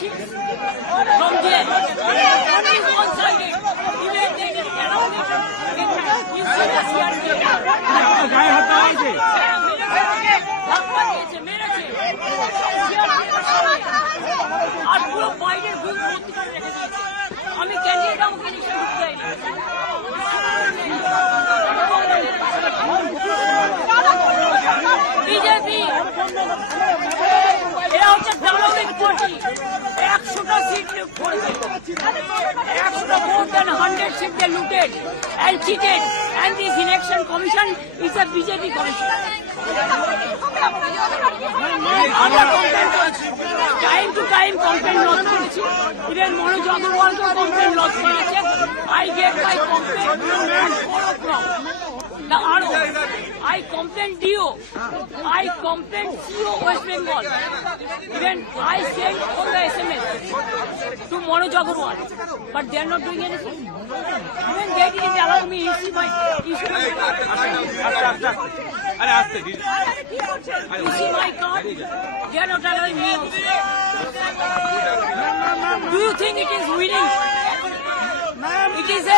sheets from there. One is one-sided. Even they didn't allow me to get that. You see the CRP. ধাক্কা দিয়েছে, মেরেছে। আর পুরো বাইরের ভুল ভর্তি করে রেখে দিয়েছে। আমি ক্যান্ডিডেট আমাকে ইলেকশন করতে যাইনি। বিজেপি এরা হচ্ছে দানবিক পার্টি। 100টা সিট করেছে, 100টা more than 100 seats they looted and cheated, and this election commission is a BJP commission. আমরা কমপ্লেন করেছি, time to time complain lodge করেছি, ইভেন মনোজ আগরওয়ালকেও কমপ্লেন লজ করেছে। I get my complaint at 4 o'clock. The RO, I complained DO, I complained CO West Bengal. Even I sent all the SMS to Manoj Agarwal, but they are not doing anything. Even they didn't allow me to see my card. They are not allowing me. Do you think it is winning? It's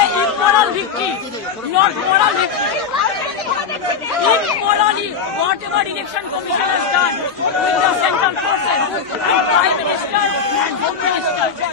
a immoral victory, not moral victory. Immorally, whatever election commission has done with the central forces and Prime Minister and Home Minister,